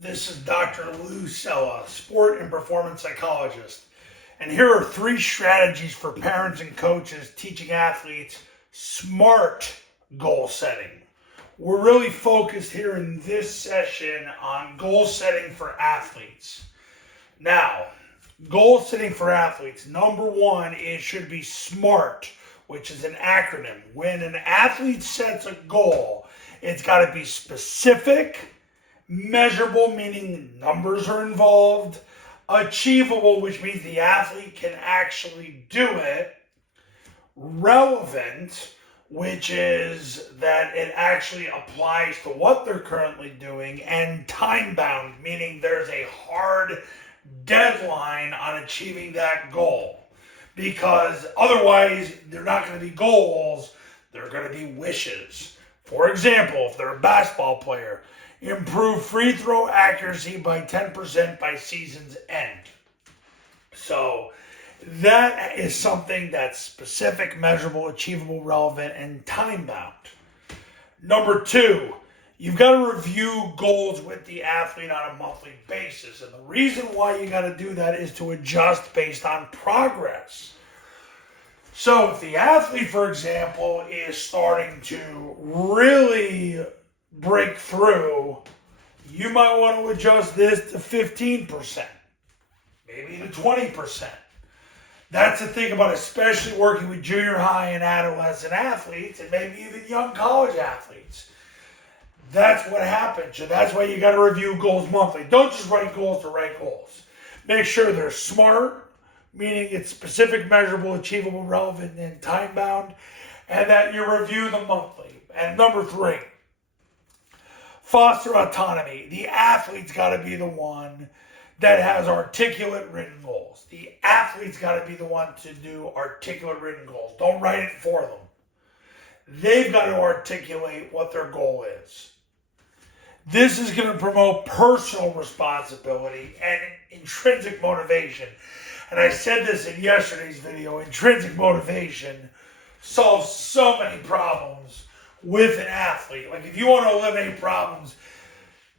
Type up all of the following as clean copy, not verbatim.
This is Dr. Lou Sella, sport and performance psychologist. And here are 3 strategies for parents and coaches teaching athletes smart goal setting. We're really focused here in this session on goal setting for athletes. Now, goal setting for athletes, number 1, it should be SMART, which is an acronym. When an athlete sets a goal, it's got to be specific, measurable, meaning numbers are involved, achievable, which means the athlete can actually do it, relevant, which is that it actually applies to what they're currently doing, and time-bound, meaning there's a hard deadline on achieving that goal. Because otherwise, they're not going to be goals, they're going to be wishes. For example, if they're a basketball player, improve free throw accuracy by 10% by season's end. So that is something that's specific, measurable, achievable, relevant, and time-bound. Number 2, you've got to review goals with the athlete on a monthly basis. And the reason why you got to do that is to adjust based on progress. So if the athlete, for example, is starting to really break through, you might want to adjust this to 15%, maybe to 20%. That's the thing about especially working with junior high and adolescent athletes, and maybe even young college athletes. That's what happens. So that's why you got to review goals monthly. Don't just write goals to write goals. Make sure they're SMART, meaning it's specific, measurable, achievable, relevant, and time-bound, and that you review them monthly. And number 3, foster autonomy. The athlete's got to be the one that has articulate written goals. The athlete's got to be the one to do articulate written goals. Don't write it for them. They've got to articulate what their goal is. This is going to promote personal responsibility and intrinsic motivation. And I said this in yesterday's video, intrinsic motivation solves so many problems with an athlete. Like if you want to eliminate problems,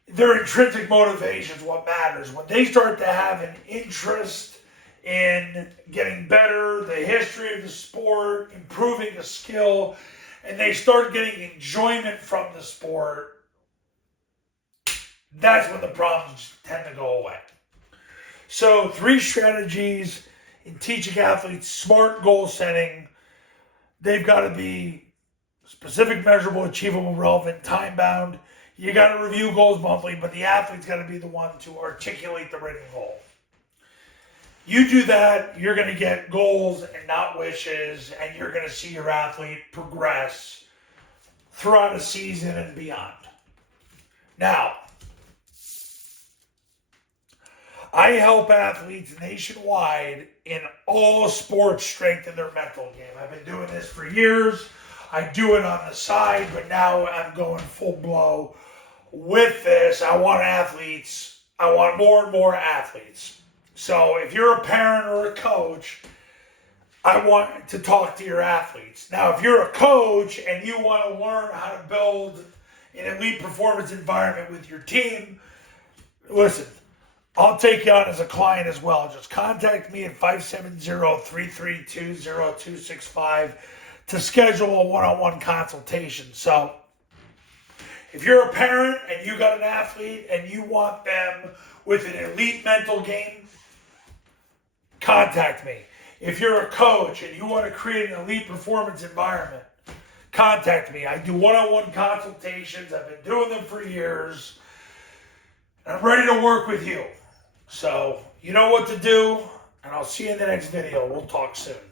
their intrinsic motivation is what matters. When they start to have an interest in getting better, the history of the sport, improving the skill, and they start getting enjoyment from the sport, that's when the problems tend to go away. So 3 strategies in teaching athletes SMART goal setting. They've got to be specific, measurable, achievable, relevant, time-bound. You got to review goals monthly, but the athlete's got to be the one to articulate the written goal. You do that, you're going to get goals and not wishes, and you're going to see your athlete progress throughout a season and beyond. Now, I help athletes nationwide in all sports strengthen their mental game. I've been doing this for years. I do it on the side, but now I'm going full blow with this. I want more and more athletes. So if you're a parent or a coach, I want to talk to your athletes. Now, if you're a coach and you want to learn how to build an elite performance environment with your team, listen, I'll take you on as a client as well. Just contact me at 570-332-0265 to schedule a one-on-one consultation. So if you're a parent and you got an athlete and you want them with an elite mental game, contact me. If you're a coach and you want to create an elite performance environment, contact me. I do one-on-one consultations. I've been doing them for years. I'm ready to work with you. So you know what to do, and I'll see you in the next video. We'll talk soon.